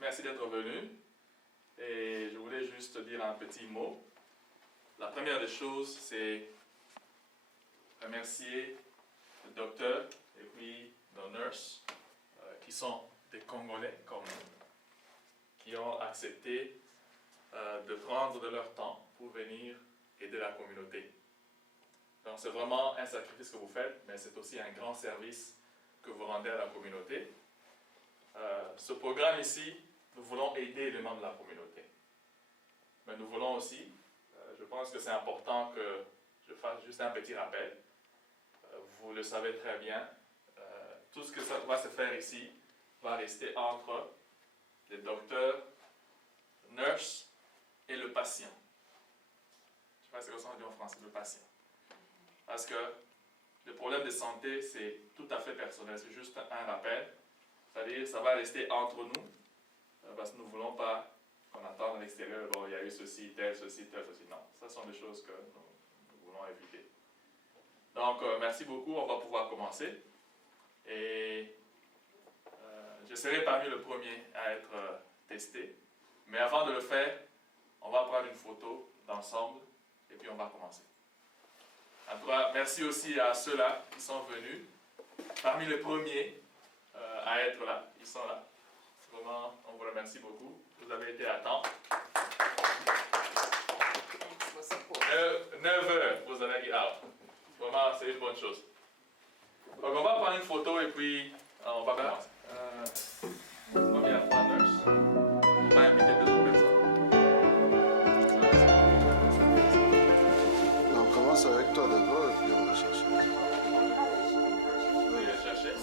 Merci d'être venu. Et je voulais juste dire un petit mot. La première des choses, c'est remercier le docteur et puis nos nurses qui sont des Congolais comme nous, qui ont accepté de prendre de leur temps pour venir aider la communauté. Donc c'est vraiment un sacrifice que vous faites, mais c'est aussi un grand service que vous rendez à la communauté. Ce programme ici, nous voulons aider les membres de la communauté. Mais nous voulons aussi, je pense que c'est important que je fasse juste un petit rappel. Vous le savez très bien, tout ce que ça va se faire ici va rester entre le docteur, le nurse et le patient. Je ne sais pas ce qu'on dit en français, le patient. Parce que le problème de santé, c'est tout à fait personnel, c'est juste un rappel. C'est-à-dire que ça va rester entre nous, parce que nous ne voulons pas qu'on attende à l'extérieur, bon, il y a eu ceci, tel, ceci. Non, ce sont des choses que nous voulons éviter. Donc, merci beaucoup, on va pouvoir commencer. Et je serai parmi les premiers à être testé. Mais avant de le faire, on va prendre une photo d'ensemble et puis on va commencer. En tout cas, merci aussi à ceux-là qui sont venus. Parmi les premiers à être là, ils sont là. Vraiment, on vous remercie beaucoup. Vous avez été à temps. 9 heures, vous avez dit out. Vraiment, c'est une bonne chose. Donc, on va prendre une photo et puis on va commencer. Première fois, nurse. On va inviter deux autres personnes. On commence avec toi d'abord et puis on va chercher. Vous allez chercher.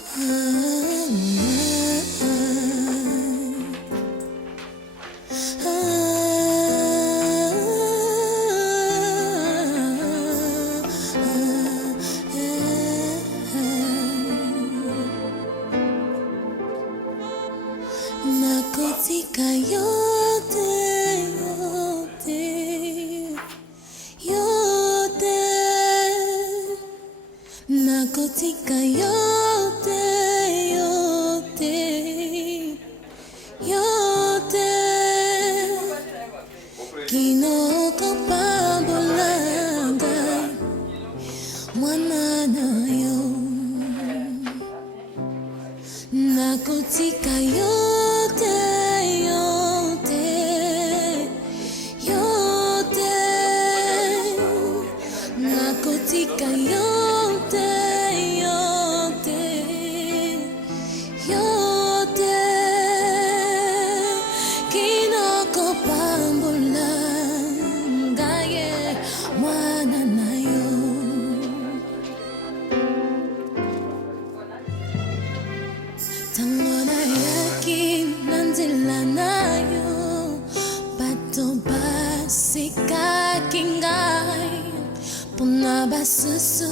Nasusu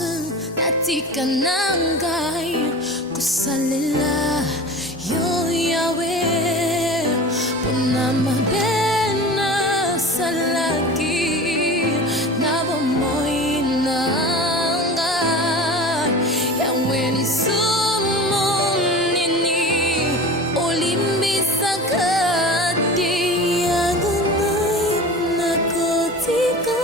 natika nangai kusalila yo Yahweh puna mabena salaki nabomoi nangai Yahweh ni sumo nini olimbisa kati yangu nakotika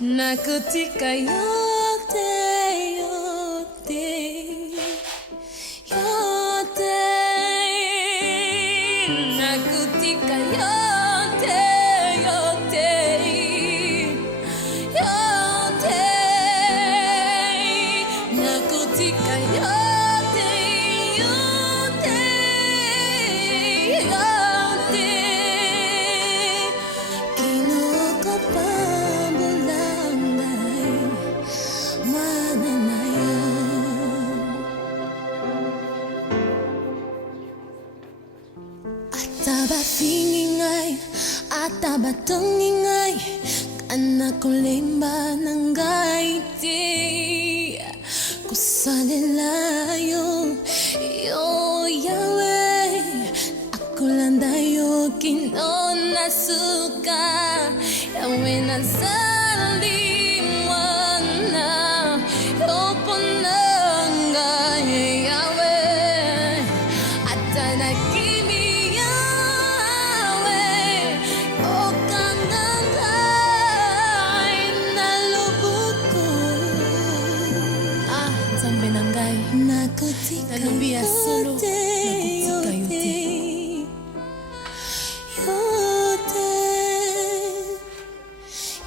nakutika yote yote yote nakutika yote yote yote nakutika yote yote yote kinoko Tabafingingai, atabatongingai, kanakulimba nangai ti kusalelayo yo Yahweh, akulandayo kinona suka Yahweh nasalimwana yo ponangai Yahweh atanaki nalumbia solo nakutika yote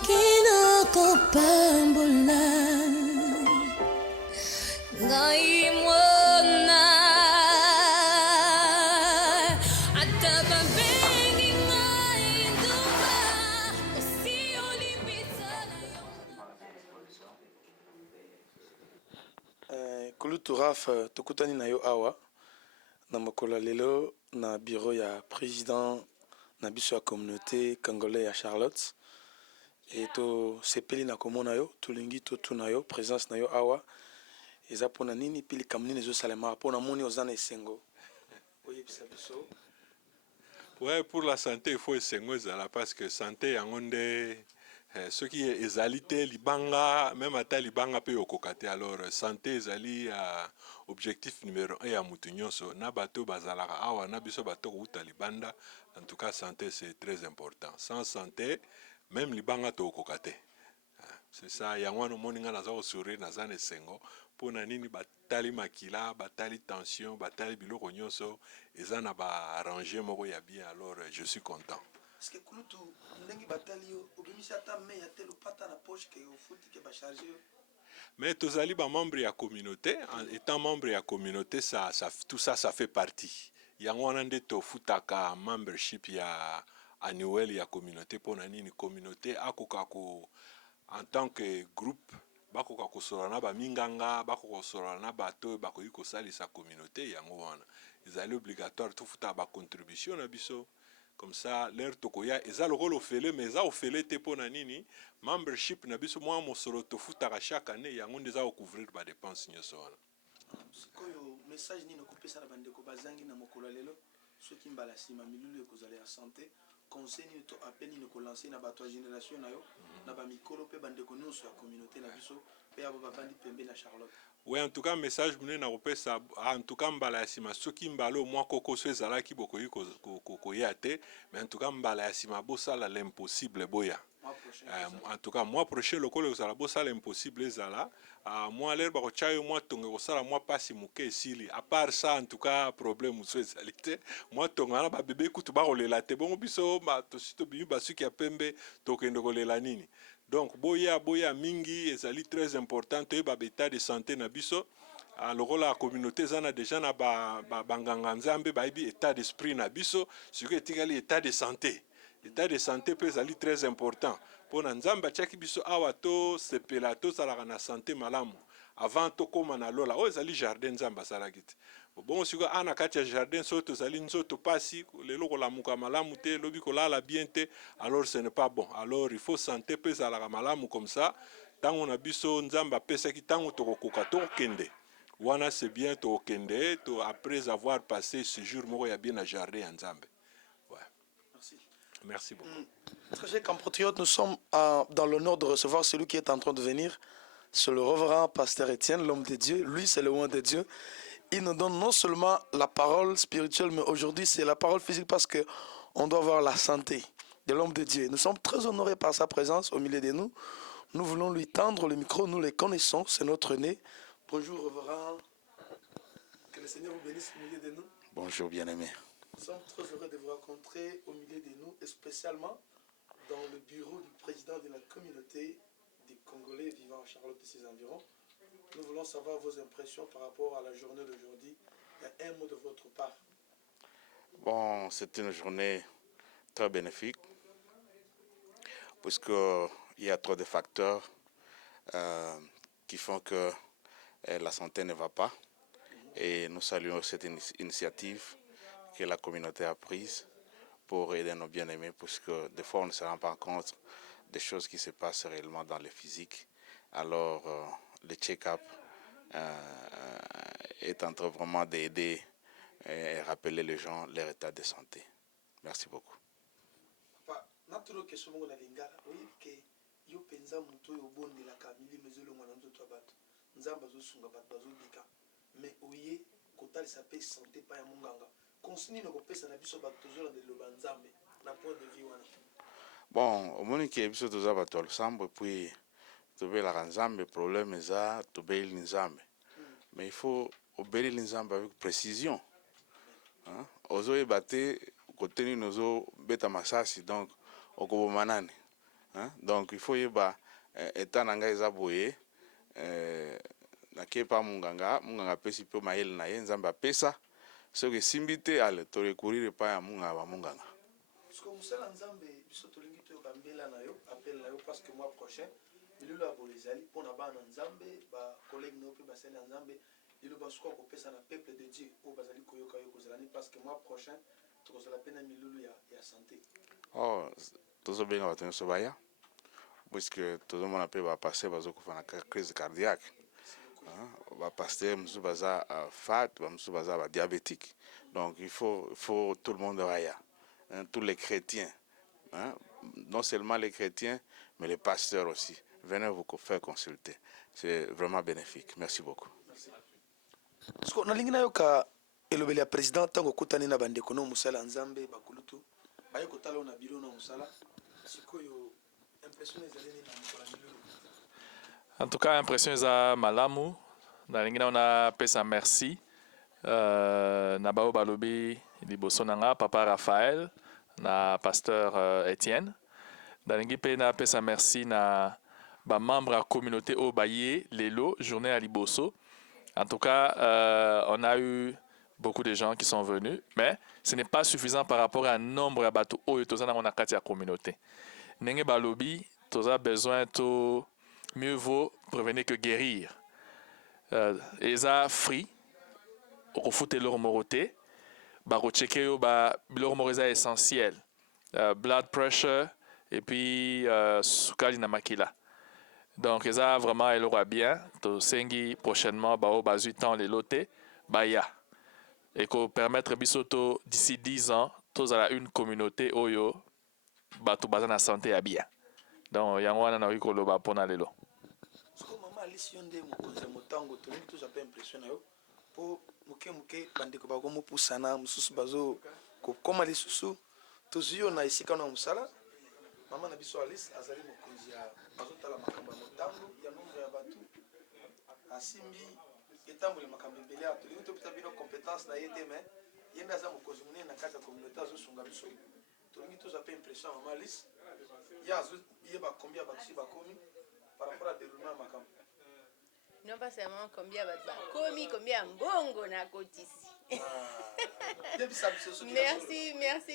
kinoko pambola ngai mwana atababengi ngai nduba osiolimbisa na Kulutu Raf tokutani na yo awa na mokolo lelo na bureau ya président na biso ya communauté congolais ya Charlotte et to sepeli na komona yo tolingi totuna yo présence na yo awa eza pona nini pili kam nini ezosalema pona moni oza na esengo oyebisa biso. Ouais, pour la santé il faut esengo ezala parce que santé yango nde soki ezali te libanga même ata libanga pe okoka te alors santé ezali objectif numéro 1 ya mutu nyonso na bato bazalaka awa na biso bato kouta libanda. En tout cas santé c'est très important, sans santé même libanga to okoka te. C'est ça yango wana omoni nga naza kosourire naza na esengo mpona nini batali makila batali tension batali biloko nyonso eza na baarrange moko ya bien, alors je suis content. Parce que Kulutu ndenge batali yo obimisi ata me ya telo pata na poche ke ofuti ke ba charger yo. Mais tozali ba membre ya communauté, en étant membre ya communauté tout ça ça fait partie. Yango wana nde tofutaka membership ya annuel ya communauté pona nini communauté akoka ko en tant que groupe bakoka kosola na ba minganga bakoka kosola na bato bakoki kosalisa communauté yango wana ezali obligatoire tofuta ba contribution na biso. Comme ça l'air tokoya eza lokolo ofele mais eza ofele te pona nini membership na biso mwa mosolo tofutaka chaque année yango ndeza couvrir ba dépenses nyonso wana. Sikoyo message nini okopesa na bandeko bazangi na mokolo lelo soki mbala sima milulu ekozala ya santé conseil nini to appel nini kolancer na bato ya génération na yo na ba mikolo pe bandeko nyonso ya communauté na biso pe abo babandi pembe na Charlotte. Oui, en tout cas message mune na kopesa en tout cas mbala ya sima soki mbala o mwa koko so ezalaki bokoyi koya te, mais en tout cas mbala ya sima bosala l'impossible boya. En tout cas mois prochain lokolo ezala bosala l'impossible ezala moi l'air bakotia yo moi tonga kosala moi pasi moke esili à part ça en tout cas problème so ezali te moi tonga na ba bébé kutu bakolela te bongo biso ba tosito bimi basuki ya pembe tokende kolela nini. Donc boya mingi ezali très important to ba état de santé na biso alors la communauté zana déjà na banganga nzambe ba bi état d'esprit na biso ce que etikali état de santé. État de santé peut être très important pour nzamba tchaki biso awa to sepela to salaka na santé malamu avant to koma na lola o ezali jardin nzamba salakit bongo sikoyo ana kati ya jardin soki tozali nzoto pasi lelo kolamuka malamu te lobi kolala bien te, alors ce n'est pas bon. Alors il faut santé mpe ezalaka malamu comme ça. Ntango na biso nzambe apesaki ntango tokokoka tokokende wana c'est bien tokokende après avoir passé ce jour moko ya bien na jardin ya nzambe. Ouais. Merci beaucoup. Très chers compatriotes, nous sommes dans l'honneur de recevoir celui qui est en train de venir. C'est le révérend pasteur Étienne, l'homme de Dieu. Lui, c'est le roi de Dieu. Il nous donne non seulement la parole spirituelle, mais aujourd'hui, c'est la parole physique parce qu'on doit avoir la santé de l'homme de Dieu. Nous sommes très honorés par sa présence au milieu de nous. Nous voulons lui tendre le micro. Nous les connaissons. C'est notre nez. Bonjour, révérend. Que le Seigneur vous bénisse au milieu de nous. Bonjour, bien-aimé. Nous sommes très heureux de vous rencontrer au milieu de nous, et spécialement dans le bureau du président de la communauté des Congolais vivant à Charlotte et ses environs. Nous voulons savoir vos impressions par rapport à la journée d'aujourd'hui. Il y a un mot de votre part. Bon, c'est une journée très bénéfique, puisqu'il y a trop de facteurs qui font que la santé ne va pas. Et nous saluons cette initiative que la communauté a prise pour aider nos bien-aimés, puisque des fois on ne se rend pas compte des choses qui se passent réellement dans le physique. Alors le check-up est en train vraiment d'aider et rappeler les gens leur état de santé. Merci beaucoup. Bon, au moins que biso toza bato ya losambo puis tobelaka nzambe problème eza tobeli nzambe. Mais il faut obéir nzambe avec précision. Ozoyeba te côté nini ozobeta masasi donc okoboma nani. Donc il faut yeba état na ngai eza boye nakie pa munganga apesi mpe mayele na ye nzambe apesa soki esimbi te ale torecourir epai ya munganga bamunganga. Parce que mois prochain, il y a pour na bana nzambe ba collègue no pe ba sel nzambe il va se couper ça na peuple de Dieu au bazali koyoka yoko zelani parce que mois prochain tu ko la peine milulu ya santé. Oh, tozo benga bato nyonso baya puisque tozo mona pe ba passer bazo ko fana crise cardiaque. Ba pasteur musu baza fat, ba musu baza ba diabétique. Donc il faut tout le monde baya. Tous les chrétiens. Non seulement les chrétiens, mais les pasteurs aussi. Venez vous faire consulter. C'est vraiment bénéfique. Merci beaucoup. Parce que nalingi na yoka elobeli ya président tango kutani na bandeko no musala nzambe bakulutu baye kotala na biro na musala sikoyo impression ezaleni na mkola milulu. En tout cas, impression eza malamu. Nalingi na ona pesa merci. Na bao balobi liboso nanga papa Raphaël na pasteur Étienne. Nalingi pe na pesa merci na ba membre à communauté au Baye Lelo journée à Liboso. En tout cas, on a eu beaucoup de gens qui sont venus, mais ce n'est pas suffisant par rapport à un nombre de bateaux où on a la communauté. Nenge balobi, tu as besoin de mieux vaut prévenir que guérir. Et ça free, au foot leur moroté, ba rechecker yo ba leur moroza essentiel, blood pressure et puis sukali na makila. Donc, ça vraiment, elle aura bien. To sengi prochainement, bao bazu temps les lotés, baya. Et qu'on permettre bisoto d'ici 10 ans, tous à une communauté oyo, batu bazan la santé à bien. Donc, yangwana na wiko loba pona lelo. Parce que maman Alice yonde mokonze motango to ngi tous a pas impressionné yo. Po muke bandeko ba gomo pusana mususu bazo ko koma lisusu to ziyo na isika na musala. Maman na biso Alice azali mokonzi ya bazotala makambo ya motango ya nombre ya batu asimbi etambole makambo ebele ato lingi topita bino compétence na ye te mais ye nde aza mokonzi monene na kati ya communauté azosunga biso tolingi toza pe impression ya mama Alice ye azoyeba combien ya batu si bakomi par rapport à déroulement ya makambo. Non pas seulement combien de bakomi, combien mbongo na kotisi.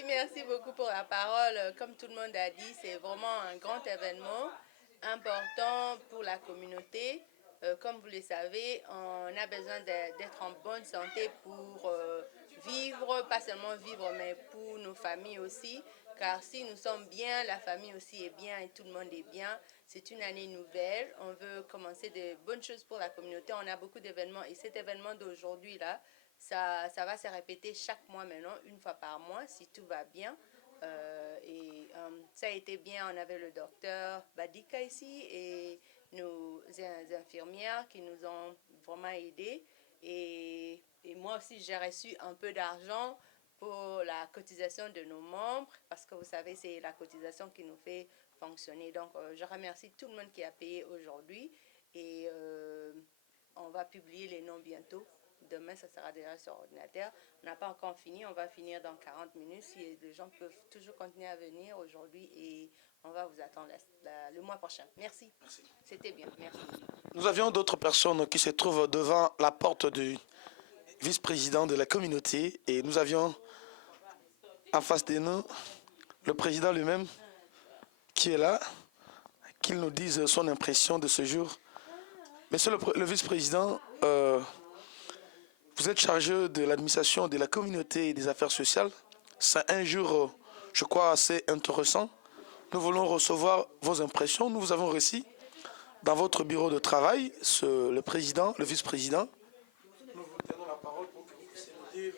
Merci beaucoup pour la parole. Comme tout le monde a dit, c'est vraiment un grand événement important pour la communauté. Comme vous le savez, on a besoin d'être en bonne santé pour vivre, pas seulement vivre, mais pour nos familles aussi. Car si nous sommes bien, la famille aussi est bien et tout le monde est bien. C'est une année nouvelle. On veut commencer de bonnes choses pour la communauté. On a beaucoup d'événements et cet événement d'aujourd'hui-là, ça va se répéter chaque mois maintenant, une fois par mois, si tout va bien. Ça a été bien. On avait le docteur Badika ici et nos infirmières qui nous ont vraiment aidés. Et moi aussi, j'ai reçu un peu d'argent pour la cotisation de nos membres, parce que vous savez, c'est la cotisation qui nous fait fonctionner. Donc, je remercie tout le monde qui a payé aujourd'hui et on va publier les noms bientôt. Demain, ça sera déjà sur ordinateur. On n'a pas encore fini, on va finir dans 40 minutes. Si les gens peuvent toujours continuer à venir aujourd'hui et on va vous attendre le mois prochain. Merci. C'était bien. Merci. Nous avions d'autres personnes qui se trouvent devant la porte du vice-président de la communauté et nous avions en face de nous le président lui-même qui est là, qu'il nous dise son impression de ce jour. Monsieur le vice-président, vous êtes chargé de l'administration de la communauté et des affaires sociales. C'est un jour, je crois, assez intéressant. Nous voulons recevoir vos impressions. Nous vous avons reçu dans votre bureau de travail, le président, le vice-président. Nous vous donnons la parole pour que vous puissiez nous dire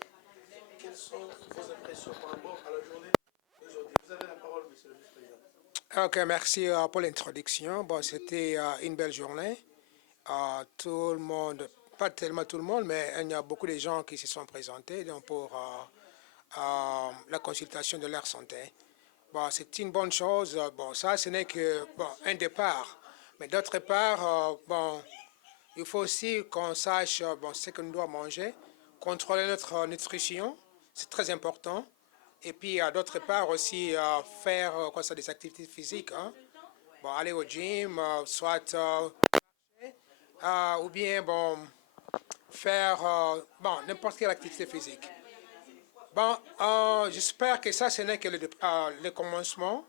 quelles sont vos impressions par rapport à la journée d'aujourd'hui. Vous avez la parole, monsieur le vice-président. Ok, merci pour l'introduction. Bon, c'était une belle journée. Tout le monde, pas tellement tout le monde, mais il y a beaucoup de gens qui se sont présentés donc, pour la consultation de leur santé. Bon, c'est une bonne chose. Bon, ça, ce n'est que un départ. Mais d'autre part, il faut aussi qu'on sache ce que nous devons manger, contrôler notre nutrition, c'est très important. Et puis, d'autre part aussi, faire des activités physiques. Hein. Bon, aller au gym, soit ou bien faire n'importe quelle activité physique. Bon, j'espère que ça, ce n'est que le commencement.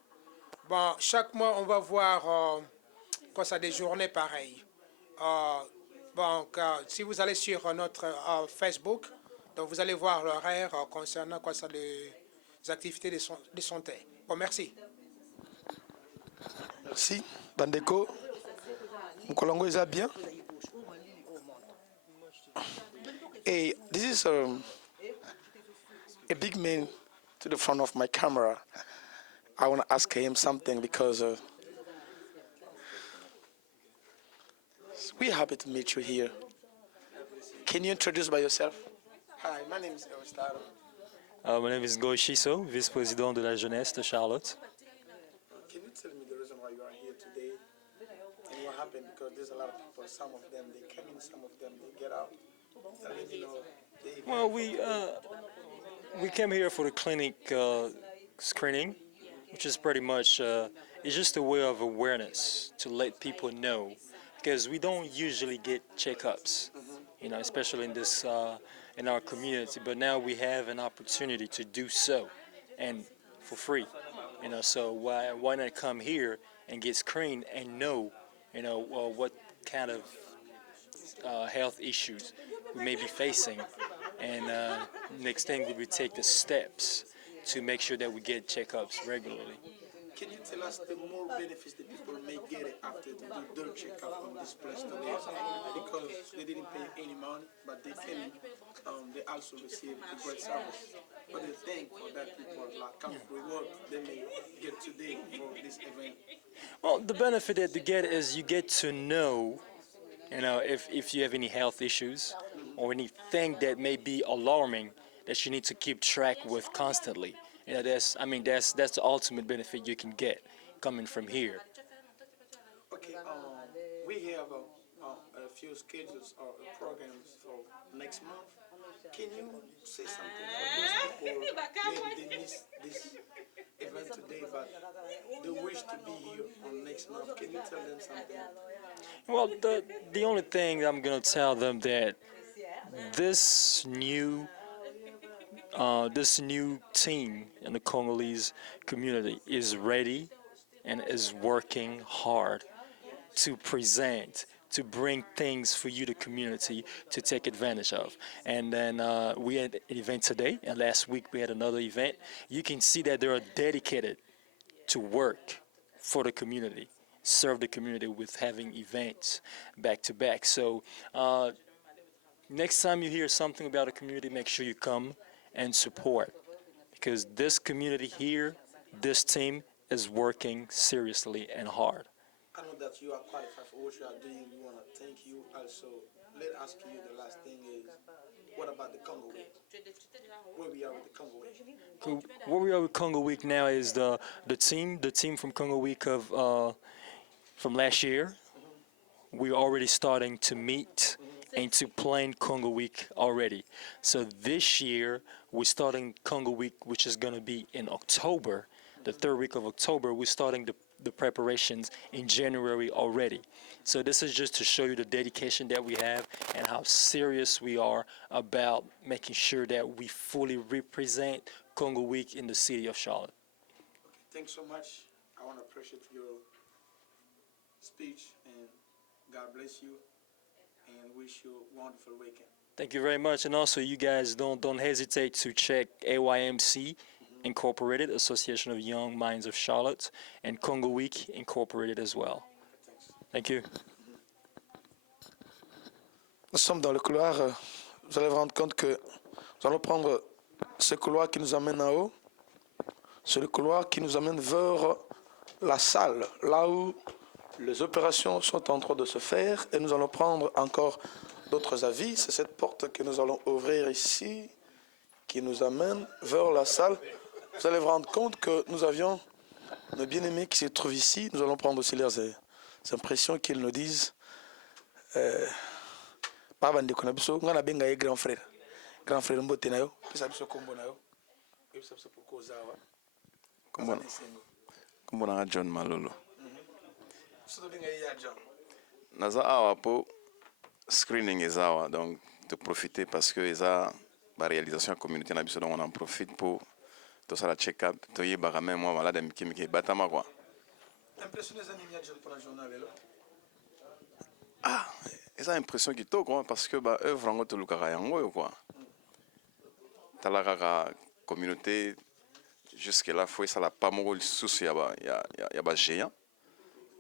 Bon, chaque mois, on va voir des journées pareilles. Si vous allez sur notre Facebook, donc vous allez voir l'horaire concernant les activités de santé. Bon, merci. Merci. Bandeko, Mkolongo is bien. Hey, this is a big man to the front of my camera. I want to ask him something because we're happy to meet you here. Can you introduce by yourself? Hi, my name is Eustado. My name is Goy Shiso, vice-président de la jeunesse de Charlotte. Can you tell me the reason why you are here today and what happened? Because there's a lot of people, some of them, they come in, some of them, they get out. Well, we came here for the clinic screening, which is pretty much, it's just a way of awareness to let people know, because we don't usually get checkups, especially in this, in our community, but now we have an opportunity to do so, and for free, so why not come here and get screened and know, what kind of health issues we may be facing, and next thing we will take the steps to make sure that we get checkups regularly. Can you tell us the more benefits that people may get after they do their checkup on this place today? Because they didn't pay any money, but they came, they also received a great service. What do you think for that people, like kind of reward they may get today for this event? Well, the benefit that you get is you get to know, if you have any health issues or anything that may be alarming that you need to keep track with constantly. That's the ultimate benefit you can get coming from here. Okay, we have a few schedules or programs for next month. Can you say something for those people? Maybe they missed this event today, but they wish to be here on next month. Can you tell them something? Well, the only thing I'm gonna tell them that this new team in the Congolese community is ready and is working hard to present to bring things for you, the community, to take advantage of. And then we had an event today, and last week we had another event. You can see that they are dedicated to work for the community, serve the community with having events back to back. So next time you hear something about a community, make sure you come and support, because this community here, this team is working seriously and hard. I know that you are qualified for what you are doing. We want to thank you. Also, let ask you the last thing is, what about the Congo Week? Where we are with the Congo Week? Where we are with Congo Week now is the team from Congo Week of from last year. We're already starting to meet and to plan Congo Week already. So this year we're starting Congo Week, which is going to be in October, the third week of October. We're starting the preparations in January already. So this is just to show you the dedication that we have and how serious we are about making sure that we fully represent Congo Week in the city of Charlotte. Thanks so much. I want to appreciate your speech, and God bless you, and wish you a wonderful weekend. Thank you very much. And also, you guys don't hesitate to check AYMC Incorporated, Association of Young Minds of Charlotte, and Congo Week Incorporated as well. Thank you. Nous sommes dans le couloir. Vous allez vous rendre compte que nous allons prendre ce couloir qui nous amène en haut. C'est le couloir qui nous amène vers la salle, là où les opérations sont en train de se faire. Et nous allons prendre encore d'autres avis. C'est cette porte que nous allons ouvrir ici, qui nous amène vers la salle. Vous allez vous rendre compte que nous avions nos bien-aimés qui se trouvent ici. Nous allons prendre aussi leurs impressions, qu'ils nous disent. Baba ndeko na biso ngana benga ye grand frère mbote na yo pesa biso kombo na yo pesa biso poko zawa kombo na John Malolo so benga ye ya John naza awa po screening ezawa, donc de profiter parce que eza ba réalisation communauté na biso, donc on en profite pour tout ça la check-up to yeba même moi malade miki batama quoi. Impressionné za nini ya John pour la journée lelo? Eza impression kitoko parce que ba œuvre ngo to lukaka yango quoi. Talaka communauté jusque là faut ça la pas moko lisusu ya ba géant.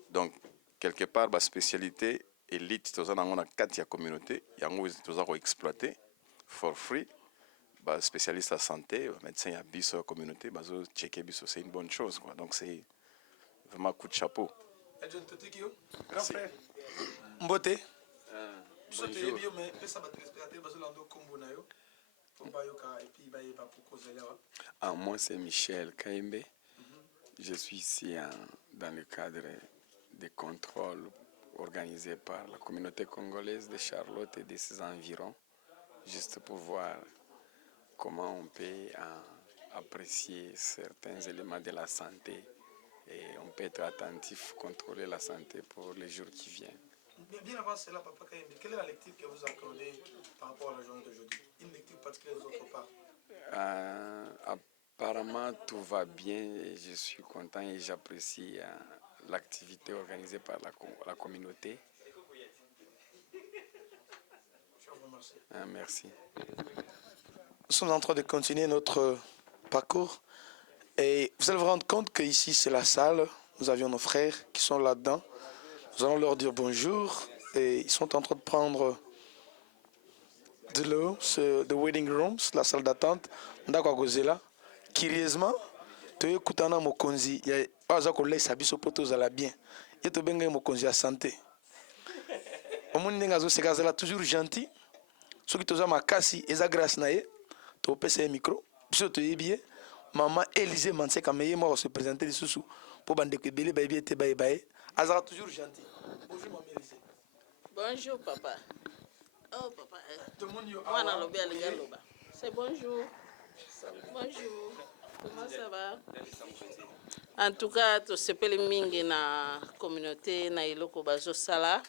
Donc quelque part ba spécialité élite toza nango na kati ya communauté yango toza ko exploiter for free. Ba spécialiste à santé, médecin ya biso ya communauté bazo checker biso, c'est une bonne chose quoi. Donc c'est vraiment coup de chapeau. John Totikio, grand frère. Mbote. Bonjour. Moi, c'est Michel Kaimbe. Je suis ici dans le cadre des contrôles organisés par la communauté congolaise de Charlotte et de ses environs, juste pour voir comment on peut apprécier certains éléments de la santé et on peut être attentif, contrôler la santé pour les jours qui viennent. Bien avant cela, Papa Kaimbe, quelle est la lecture que vous accordez par rapport à la journée d'aujourd'hui? Une lecture particulière de votre part? Apparemment, tout va bien et je suis content et j'apprécie l'activité organisée par la communauté. Je vous remercie. Merci. Nous sommes en train de continuer notre parcours et vous allez vous rendre compte qu'ici c'est la salle. Nous avions nos frères qui sont là-dedans. Nous allons leur dire bonjour et ils sont en train de prendre de l'eau, the waiting rooms, la salle d'attente. Ndako Gozela. Curieusement, tu es kutana mokonzi ya aza ko laissa biso poto za la bien. Et to benga mokonzi ya santé. Omoni ndenga zo sekazela toujours gentil. Soki toza makasi eza grâce na ye. To pesa micro. Biso to yebie. Maman Élisée Manseka meye mo se présenter lisusu pour bande ko belé baye te baye baye. Azara toujours gentil. Bonjour maman Élisée. Bonjour papa. Oh papa. Tout le monde yo. C'est bonjour. Bonjour. Comment ça va? En tout cas, tosepeli mingi na communauté na iloko bazosala.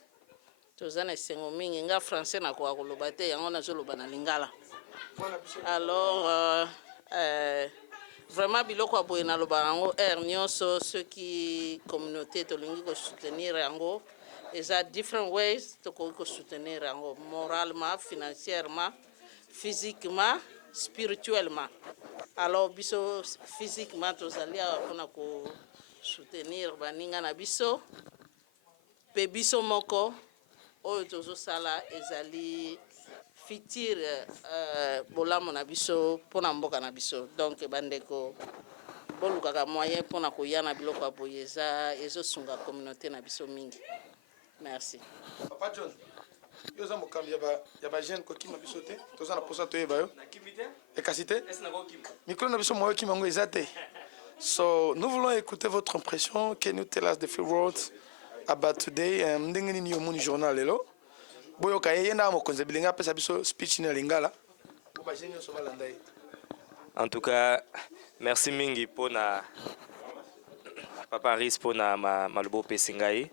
Toza na esengo mingi nga français na ko akoloba te yango nazoloba na lingala. Alors vraiment biloko aboye na loba yango nyonso ceux qui communauté tolingi ko soutenir yango eza different ways tokoki kosoutenir yango moralement, financièrement, physiquement, spirituellement. Alors biso physiquement tozali awa mpona kosoutenir baninga na biso mpe biso moko oyo tozosala ezali fitir bolamu na biso mpona mboka na biso. Donc bandeko bolukaka moyen mpona koya na biloko ya boye ezosunga communauté na biso mingi. Merci. Papa John, yo za mokambi ya ba jeune ko kima biso te, toza na posa toyeba yo. Ekasi te? Micro na biso moyo kima ngo eza te. So, nous voulons écouter votre impression. Can you tell us the few words about today? Ndenge nini yo moni journal lelo? Boyo ka yenda mo konze bilinga pesa biso speech na lingala. Ba jeune so balanda ye. En tout cas, merci mingi pona Papa Riz pona malubo pesingai.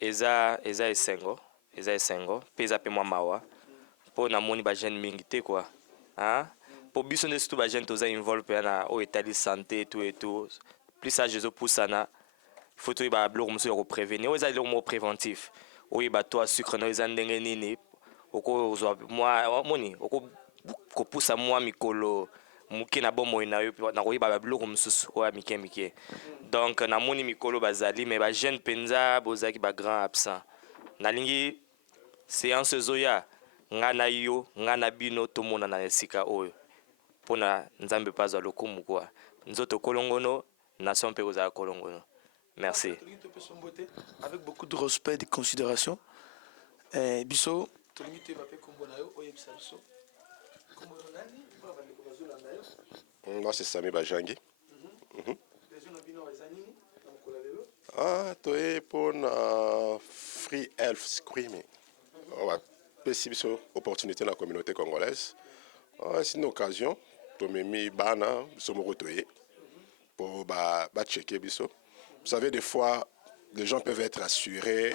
Eza esengo, peza pe mwa mawa. Pona moni ba jeune mingi te quoi. Hein? Pour biso ne surtout ba jeune toza involve pe na o état de santé et tout. Plus ça je pousse na il faut to ba bloko muso ko prévenir. O eza le mot préventif. O ba to sucre no eza ndenge nini. Oko zo moi moni oko ko poussa moi mikolo muke na bomo na yo na koyeba ba biloko mosusu oya mike. Donc na moni mikolo bazali mais ba jeune penza bozaki ba grand absent. Nalingi séance zoya ngana yo ngana bino tomona na esika oyo pona nzambe pazwa lokumu kwa nzoto kolongono nation pe kozala kolongono. Merci. Avec beaucoup de respect et de considération. Biso tolingi te bape kombo na yo oyebisa biso. Moi, c'est Sami Bajangi. Toi, pour Free Health Screaming. On va passer une opportunité dans la communauté congolaise. C'est une occasion. Toi, Mimi Bana, sommes retournés pour checker biso. Vous savez, des fois, les gens peuvent être assurés.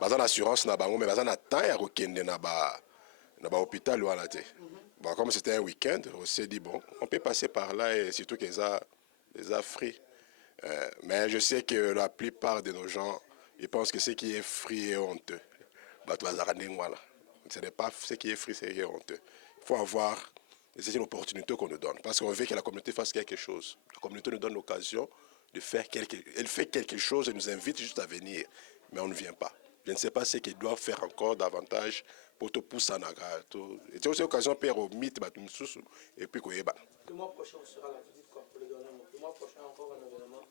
Ils ont l'assurance, mais ils ont le temps à rekende dans l'hôpital ou à la tête. Bon, comme c'était un week-end, on s'est dit, bon, on peut passer par là et surtout qu'ils ont free. Mais je sais que la plupart de nos gens, ils pensent que ce qui est free est honteux. Ce n'est pas ce qui est free, c'est honteux. Il faut avoir, c'est une opportunité qu'on nous donne. Parce qu'on veut que la communauté fasse quelque chose. La communauté nous donne l'occasion de faire elle fait quelque chose et nous invite juste à venir. Mais on ne vient pas. Je ne sais pas ce qu'ils doivent faire encore davantage pour te pousser en agra. C'est aussi l'occasion de faire au mythe et puis quoi. Le mois prochain, on sera là. Vous dites quoi pour le gouvernement? Le mois prochain, encore un événement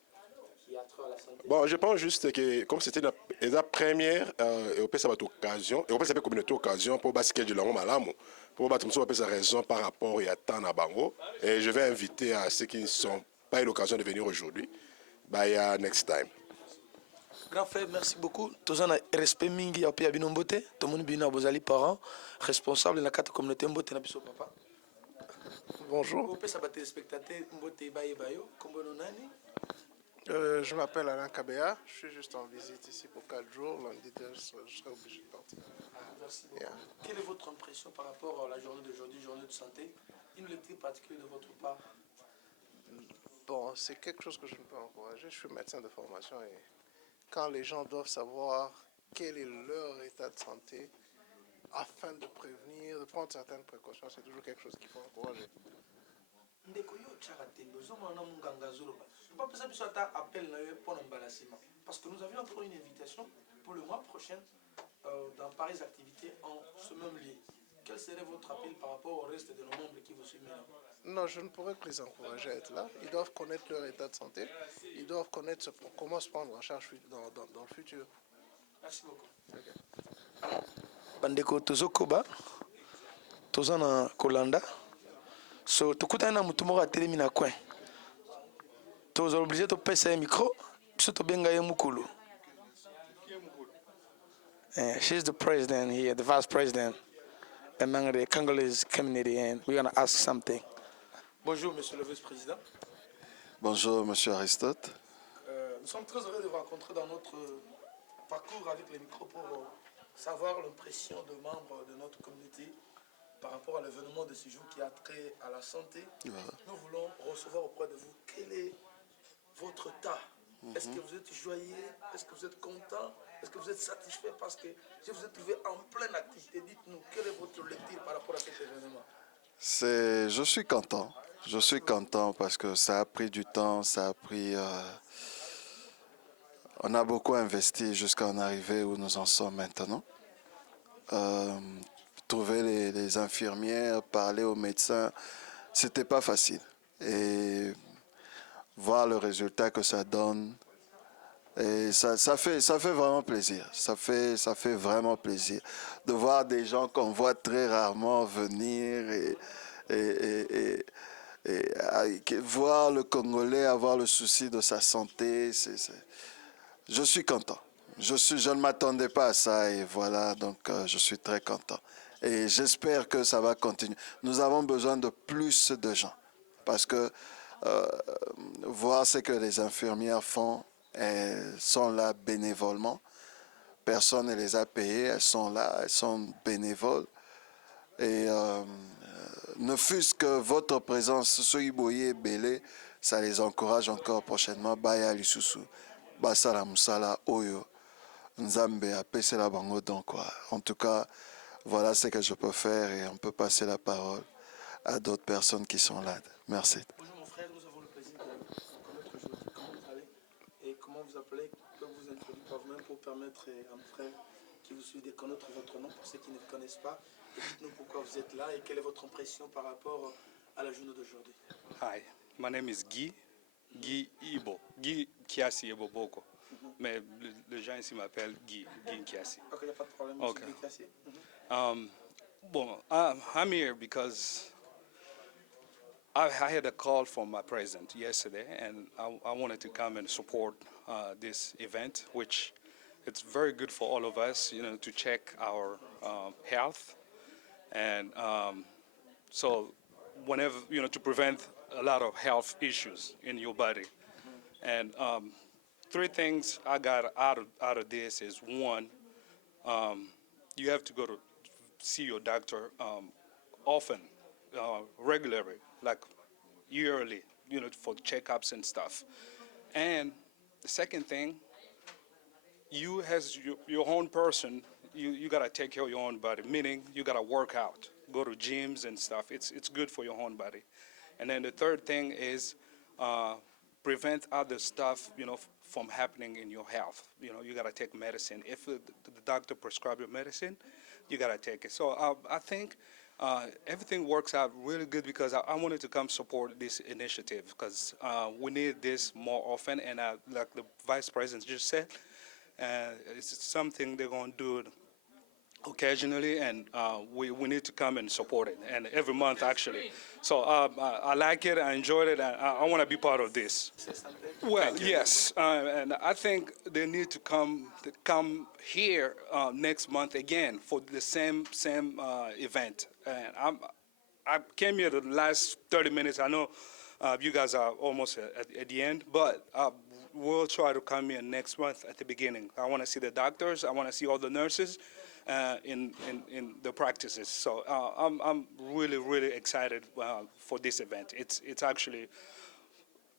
qui a trait à la santé. Bon, je pense juste que comme c'était la première, on peut savoir occasion, et on peut savoir communauté occasion pour basquer du long malamo, pour battre sa raison par rapport à tant à Bango. Et je vais inviter à ceux qui ne sont pas eu l'occasion de venir aujourd'hui, next time. Grand frère, merci beaucoup. Tous en respect mingi ya pia bino mbote, to moni bino bozali parents responsables de la carte communauté mbote na biso papa. Bonjour. Vous pouvez savoir téléspectateurs mbote baye bayo, kombo nani? Je m'appelle Alain Kabea, je suis juste en visite ici pour 4 jours. Lundi, je serai obligé de partir. Merci beaucoup. Quelle est votre impression par rapport à la journée d'aujourd'hui, journée de santé? Une lecture particulière de votre part? Bon, c'est quelque chose que je ne peux encourager. Je suis médecin de formation et quand les gens doivent savoir quel est leur état de santé afin de prévenir, de prendre certaines précautions, c'est toujours quelque chose qu'il faut encourager. Parce que nous avions encore une invitation pour le mois prochain dans Paris Activités en ce même lieu. Quel serait votre appel par rapport au reste de nos membres qui vous suivent maintenant? Non, je ne pourrais que les encourager à être là. Ils doivent connaître leur état de santé. Ils doivent connaître comment se prendre en charge dans le futur. Merci beaucoup. Bandeko tozokoba toza na kolanda so tokutana na mutu moko atelemi na coin toza obligé topesa ye micro biso tobenga ye mukulu. She's the president here, the vice president among the Congolese community, and we're going to ask something. Bonjour, monsieur le vice-président. Bonjour, monsieur Aristote. Nous sommes très heureux de vous rencontrer dans notre parcours avec les micros pour savoir l'impression de membres de notre communauté par rapport à l'événement de ce jour qui a trait à la santé. Nous voulons recevoir auprès de vous quel est votre tas. Est-ce que vous êtes joyeux? Est-ce que vous êtes content? Est-ce que vous êtes satisfait parce que je vous ai trouvé en pleine activité? Dites-nous, quelle est votre lecture par rapport à cet événement? Je suis content. Je suis content parce que ça a pris du temps, ça a pris... on a beaucoup investi jusqu'à en arriver où nous en sommes maintenant. Trouver les infirmières, parler aux médecins, c'était pas facile. Et voir le résultat que ça donne, et ça fait vraiment plaisir. Ça fait vraiment plaisir de voir des gens qu'on voit très rarement venir et voir le Congolais avoir le souci de sa santé. Je suis content. Je ne m'attendais pas à ça et voilà, donc je suis très content. Et j'espère que ça va continuer. Nous avons besoin de plus de gens parce que voir ce que les infirmières font, elles sont là bénévolement. Personne ne les a payées, elles sont là, elles sont bénévoles. Et ne fût-ce que votre présence, Soyiboye et Belé, ça les encourage encore prochainement. Baya Lisusu, Basala Musala, Oyo, Nzambe, Apesela Bango, donc quoi. En tout cas, voilà ce que je peux faire et on peut passer la parole à d'autres personnes qui sont là. Merci. Bonjour mon frère, nous avons le plaisir de vous connaître aujourd'hui. Comment vous allez et comment vous appelez? Je peux vous introduire par vous-même pour permettre à mon frère qui vous suit de connaître votre nom pour ceux qui ne vous connaissent pas. Et dites-nous pourquoi vous êtes là et quelle est votre impression par rapport à la journée d'aujourd'hui. Hi, my name is Guy Ibo, Guy Kiasi Ibo Boko. Mais les gens ici m'appellent Guy Kiasi. Ok, il n'y a pas de problème, Okay. Guy Kiasi. I'm here because I had a call from my president yesterday, and I wanted to come and support this event, which it's very good for all of us, to check our health, and so whenever, to prevent a lot of health issues in your body. And three things I got out of this is one, you have to go to see your doctor often, regularly, like yearly, for checkups and stuff. And the second thing, you as your own person, you gotta take care of your own body, meaning you gotta work out, go to gyms and stuff. It's good for your own body. And then the third thing is prevent other stuff, from happening in your health. You gotta take medicine. If the doctor prescribes your medicine, you gotta take it. So I think everything works out really good because I wanted to come support this initiative because we need this more often. And like the vice president just said, it's something they're gonna do occasionally, and we need to come and support it, and every month actually. So I like it, I enjoyed it, and I want to be part of this. Well, yes, and I think they need to come here next month again for the same event. And I came here the last 30 minutes. I know you guys are almost at the end, but we'll try to come here next month at the beginning. I want to see the doctors. I want to see all the nurses in the practices. So I'm really excited for this event.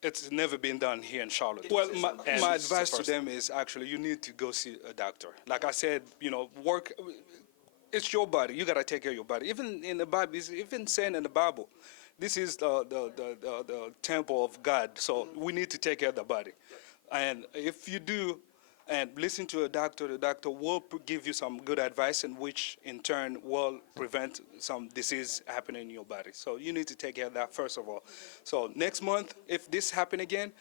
It's never been done here in Charlotte. Well, my advice to them is actually you need to go see a doctor. Like I said, work. It's your body. You gotta take care of your body. Even in the Bible, it's even saying in the Bible, this is the temple of God. So we need to take care of the body. And if you do, and listen to a doctor, the doctor will give you some good advice, and which in turn will prevent some disease happening in your body. So you need to take care of that first of all. So next month, if this happen again,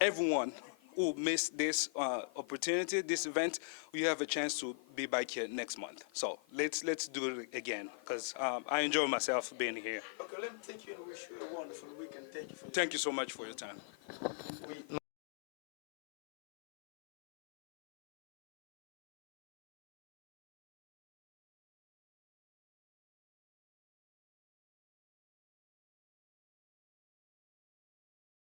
everyone who missed this opportunity, this event, we have a chance to be back here next month. So let's do it again, because I enjoy myself being here. Okay, let me thank you and wish you a wonderful weekend. Thank you for Thank you so much for your time. We